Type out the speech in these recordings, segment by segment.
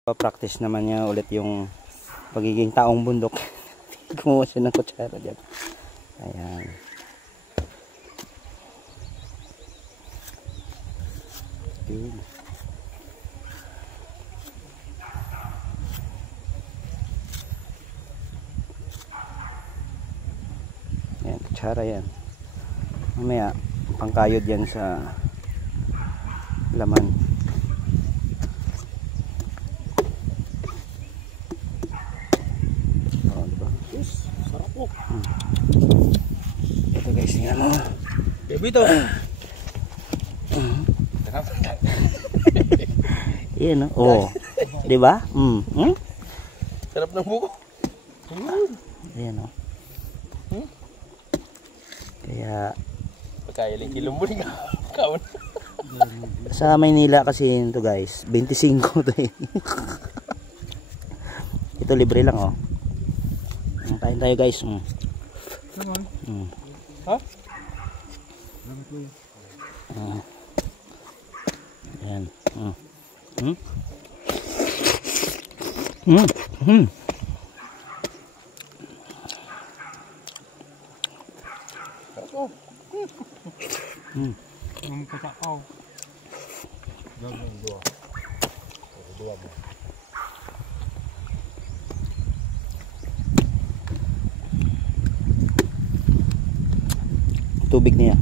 Practice naman niya ulit yung pagiging taong bundok. Kumuha siya ng kutsara dyan. Ayan. Okay. Ayan, kutsara yan. Mamaya, pangkayod yan sa laman. Sarap po. Ito guys, tingnan mo. Baby to. Yan oh. Di ba? Sarap ng buko. Ayan oh. Kaya pagkailing kilong mo rin kaon. sa Maynila kasi ito guys, 25 to eh. Ito libre lang oh. Kain tayo guys. Ha? Ayan. Kakao. Dua. Tubig niya.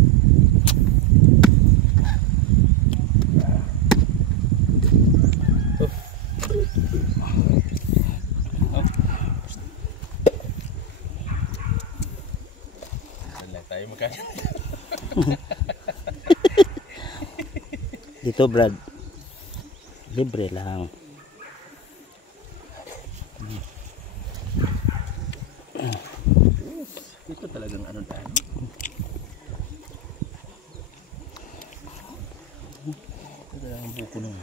Wala tayo magkakain. Dito Brad, libre lang. Ito talagang ano dahil. Ito talagang buko nung.